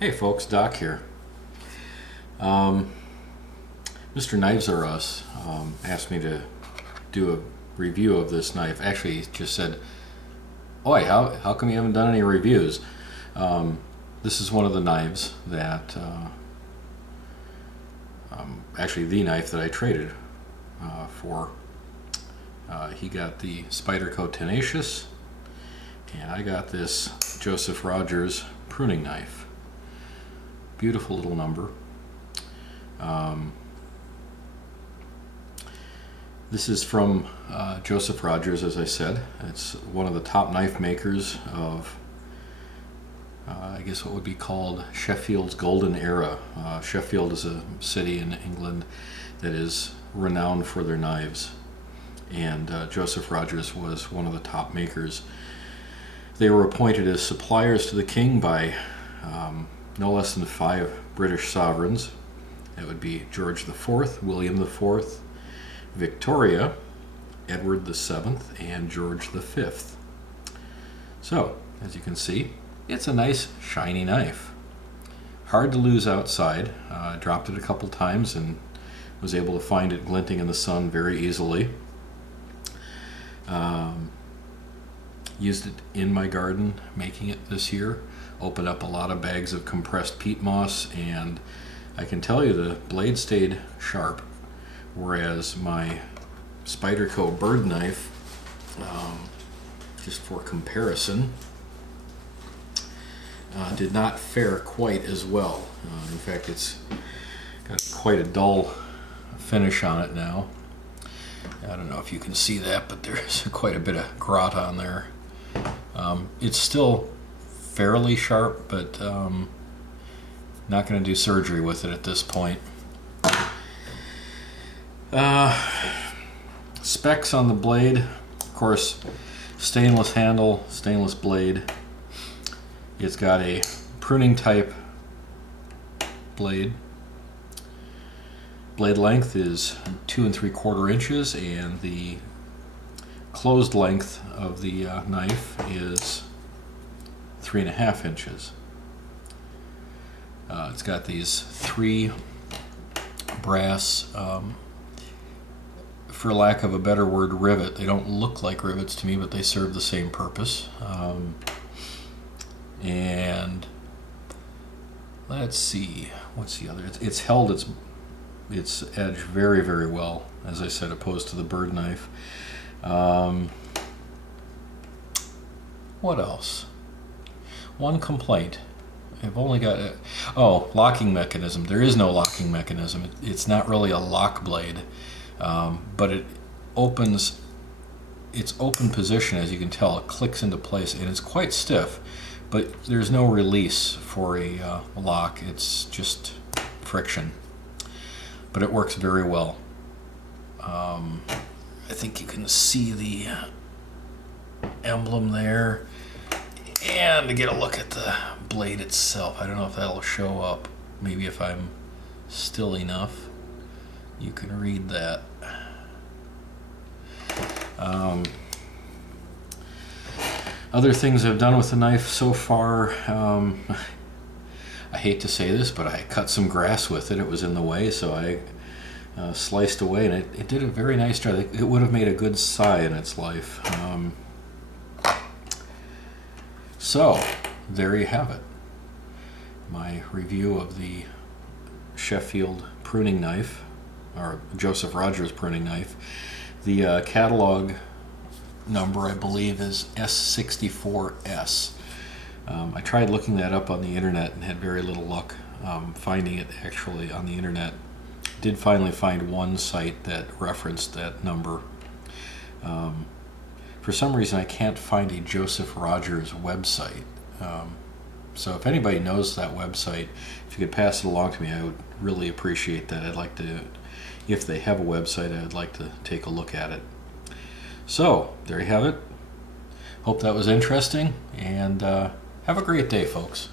Hey folks, Doc here. MrKnivesRUs asked me to do a review of this knife. Actually, he just said, "Oi, how come you haven't done any reviews?" This is one of the knives that, actually the knife that I traded for. He got the Spyderco Tenacious, and I got this Joseph Rodgers pruning knife. Beautiful little number. This is from Joseph Rodgers, as I said. It's one of the top knife makers of, I guess what would be called Sheffield's golden era. Sheffield is a city in England that is renowned for their knives, and Joseph Rodgers was one of the top makers. They were appointed as suppliers to the king by no less than 5 British sovereigns. That would be George IV, William IV, Victoria, Edward VII, and George V. So, as you can see, it's a nice shiny knife. Hard to lose outside. I dropped it a couple times and was able to find it glinting in the sun very easily. Used it in my garden making it this year. Opened up a lot of bags of compressed peat moss, and I can tell you the blade stayed sharp, whereas my Spyderco bird knife, just for comparison, did not fare quite as well. In fact, it's got quite a dull finish on it now. I don't know if you can see that, but there's quite a bit of grot on there. It's still fairly sharp, but not going to do surgery with it at this point. Specs on the blade, of course, stainless handle, stainless blade. It's got a pruning type blade. Blade length is 2 3/4 inches, and the closed length of the knife is 3.5 inches. It's got these 3 brass, for lack of a better word, rivet. They don't look like rivets to me, but they serve the same purpose. And let's see, what's the other? It's held its edge very, very well, as I said, opposed to the bird knife. What else? One complaint. I've only got locking mechanism. There is no locking mechanism. It's not really a lock blade, but it opens its open position, as you can tell. It clicks into place, and it's quite stiff, but there's no release for a lock. It's just friction, but it works very well. I think you can see the emblem there. And to get a look at the blade itself, I don't know if that'll show up. Maybe if I'm still enough, you can read that. Other things I've done with the knife so far, I hate to say this, but I cut some grass with it. It was in the way, so I sliced away, and it did a very nice job. It would have made a good sai in its life. So, there you have it. My review of the Sheffield pruning knife, or Joseph Rodgers pruning knife. The catalog number, I believe, is S64S. I tried looking that up on the internet and had very little luck finding it actually on the internet. Did finally find one site that referenced that number. For some reason, I can't find a Joseph Rodgers website. So if anybody knows that website, if you could pass it along to me, I would really appreciate that. I'd like to, if they have a website, I'd like to take a look at it. So, there you have it. Hope that was interesting, and have a great day, folks.